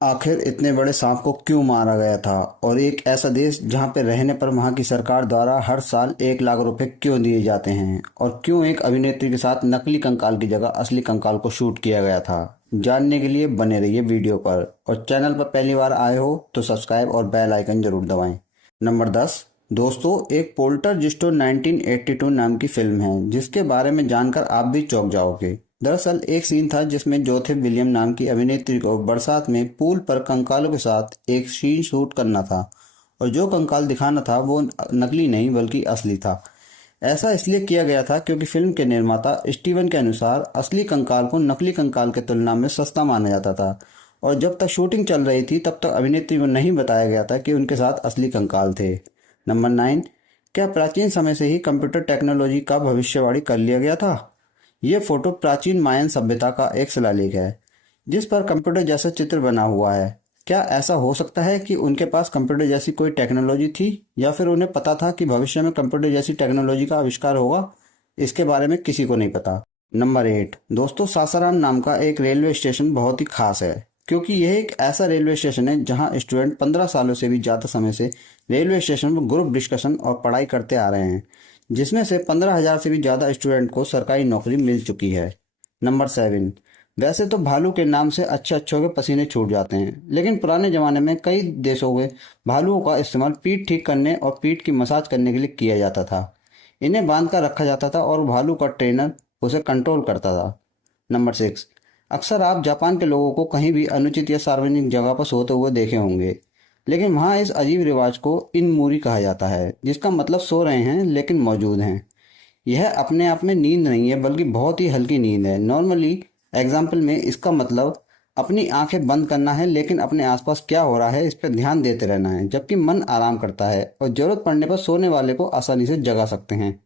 आखिर इतने बड़े सांप को क्यों मारा गया था और एक ऐसा देश जहां पर रहने पर वहां की सरकार द्वारा हर साल 1 लाख रुपए क्यों दिए जाते हैं और क्यों एक अभिनेत्री के साथ नकली कंकाल की जगह असली कंकाल को शूट किया गया था। जानने के लिए बने रहिए वीडियो पर और चैनल पर पहली बार आए हो तो सब्सक्राइब और बेल आइकन जरूर दबाएं। नंबर 10। दोस्तों, एक पोल्टरजिस्ट 1982 नाम की फिल्म है जिसके बारे में जानकर आप भी चौंक जाओगे। दरअसल एक सीन था जिसमें जोथे विलियम नाम की अभिनेत्री को बरसात में पूल पर कंकालों के साथ एक सीन शूट करना था और जो कंकाल दिखाना था वो नकली नहीं बल्कि असली था। ऐसा इसलिए किया गया था क्योंकि फिल्म के निर्माता स्टीवन के अनुसार असली कंकाल को नकली कंकाल के तुलना में सस्ता माना जाता था और जब तक शूटिंग चल रही थी तब तक अभिनेत्री को नहीं बताया गया था कि उनके साथ असली कंकाल थे। नंबर 9। क्या प्राचीन समय से ही कंप्यूटर टेक्नोलॉजी का भविष्यवाणी कर लिया गया था? ये फोटो प्राचीन मायन सभ्यता का एक शिलालेख है जिस पर कंप्यूटर जैसा चित्र बना हुआ है। क्या ऐसा हो सकता है कि उनके पास कंप्यूटर जैसी कोई टेक्नोलॉजी थी या फिर उन्हें पता था कि भविष्य में कंप्यूटर जैसी टेक्नोलॉजी का आविष्कार होगा? इसके बारे में किसी को नहीं पता। नंबर 8। दोस्तों, सासाराम नाम का एक रेलवे स्टेशन बहुत ही खास है क्योंकि यह एक ऐसा रेलवे स्टेशन है जहां स्टूडेंट 15 सालों से भी ज़्यादा समय से रेलवे स्टेशन पर ग्रुप डिस्कशन और पढ़ाई करते आ रहे हैं, जिसमें से 15,000 से भी ज़्यादा स्टूडेंट को सरकारी नौकरी मिल चुकी है। नंबर 7। वैसे तो भालू के नाम से अच्छे अच्छों के पसीने छूट जाते हैं, लेकिन पुराने ज़माने में कई देशों में भालुओं का इस्तेमाल पीठ ठीक करने और पीठ की मसाज करने के लिए किया जाता था। इन्हें बांध कर रखा जाता था और भालू का ट्रेनर उसे कंट्रोल करता था। नंबर 6। अक्सर आप जापान के लोगों को कहीं भी अनुचित या सार्वजनिक जगह पर सोते हुए देखे होंगे, लेकिन वहाँ इस अजीब रिवाज को इनमूरी कहा जाता है जिसका मतलब सो रहे हैं लेकिन मौजूद हैं। यह अपने आप में नींद नहीं है बल्कि बहुत ही हल्की नींद है। नॉर्मली एग्जाम्पल में इसका मतलब अपनी आंखें बंद करना है लेकिन अपने आसपास क्या हो रहा है इस पर ध्यान देते रहना है, जबकि मन आराम करता है और जरूरत पड़ने पर सोने वाले को आसानी से जगा सकते हैं।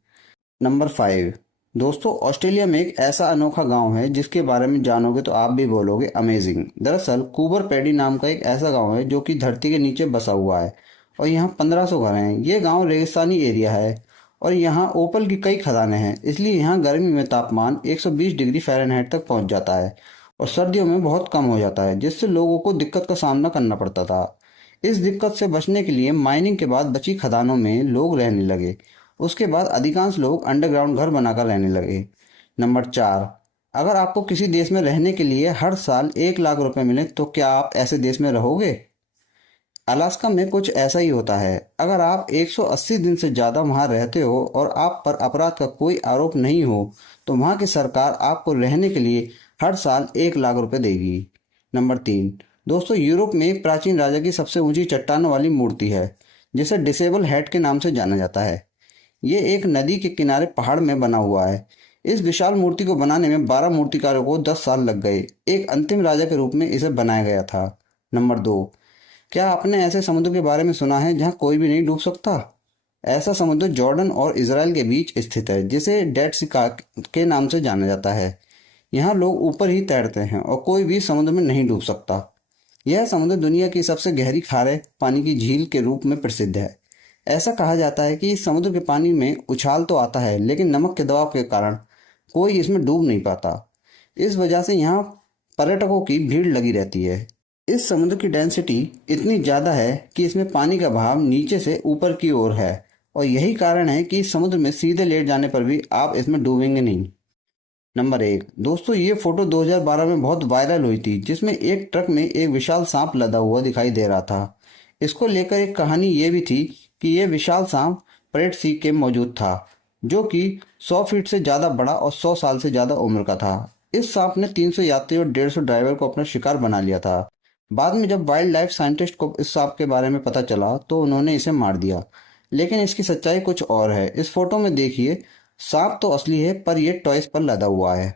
नंबर 5। दोस्तों, ऑस्ट्रेलिया में एक ऐसा अनोखा गांव है जिसके बारे में जानोगे तो आप भी बोलोगे अमेजिंग। दरअसल कूबर पैडी नाम का एक ऐसा गांव है जो कि धरती के नीचे बसा हुआ है और यहाँ 1500 घर हैं। ये गांव रेगिस्तानी एरिया है और यहाँ ओपल की कई खदानें हैं, इसलिए यहाँ गर्मी में तापमान 120 डिग्री फ़ारेनहाइट तक पहुँच जाता है और सर्दियों में बहुत कम हो जाता है, जिससे लोगों को दिक्कत का सामना करना पड़ता था। इस दिक्कत से बचने के लिए माइनिंग के बाद बची खदानों में लोग रहने लगे। उसके बाद अधिकांश लोग अंडरग्राउंड घर बनाकर रहने लगे। नंबर 4। अगर आपको किसी देश में रहने के लिए हर साल 1 लाख रुपए मिले तो क्या आप ऐसे देश में रहोगे? अलास्का में कुछ ऐसा ही होता है। अगर आप 180 दिन से ज़्यादा वहाँ रहते हो और आप पर अपराध का कोई आरोप नहीं हो तो वहाँ की सरकार आपको रहने के लिए हर साल 1 लाख रुपए देगी। नंबर 3। दोस्तों, यूरोप में एक प्राचीन राजा की सबसे ऊंची चट्टानों वाली मूर्ति है जिसे डिसेबल हेड के नाम से जाना जाता है। ये एक नदी के किनारे पहाड़ में बना हुआ है। इस विशाल मूर्ति को बनाने में 12 मूर्तिकारों को 10 साल लग गए। एक अंतिम राजा के रूप में इसे बनाया गया था। नंबर 2। क्या आपने ऐसे समुद्र के बारे में सुना है जहाँ कोई भी नहीं डूब सकता? ऐसा समुद्र जॉर्डन और इसराइल के बीच स्थित है जिसे डेड सी के नाम से जाना जाता है। यहाँ लोग ऊपर ही तैरते हैं और कोई भी समुद्र में नहीं डूब सकता। यह समुद्र दुनिया की सबसे गहरी खारे पानी की झील के रूप में प्रसिद्ध है। ऐसा कहा जाता है कि इस समुद्र के पानी में उछाल तो आता है लेकिन नमक के दबाव के कारण कोई इसमें डूब नहीं पाता। इस वजह से यहाँ पर्यटकों की भीड़ लगी रहती है। इस समुद्र की डेंसिटी इतनी ज़्यादा है कि इसमें पानी का बहाव नीचे से ऊपर की ओर है और यही कारण है कि इस समुद्र में सीधे लेट जाने पर भी आप इसमें डूबेंगे नहीं। नंबर 1। दोस्तों, ये फोटो 2012 में बहुत वायरल हुई थी जिसमें एक ट्रक में एक विशाल सांप लदा हुआ दिखाई दे रहा था। इसको लेकर एक कहानी ये भी थी कि ये विशाल सांप परेड सी के मौजूद था जो कि 100 फीट से ज़्यादा बड़ा और 100 साल से ज़्यादा उम्र का था। इस सांप ने 300 यात्री और 150 ड्राइवर को अपना शिकार बना लिया था। बाद में जब वाइल्ड लाइफ साइंटिस्ट को इस सांप के बारे में पता चला तो उन्होंने इसे मार दिया, लेकिन इसकी सच्चाई कुछ और है। इस फोटो में देखिए, सांप तो असली है पर यह टॉयज पर लदा हुआ है।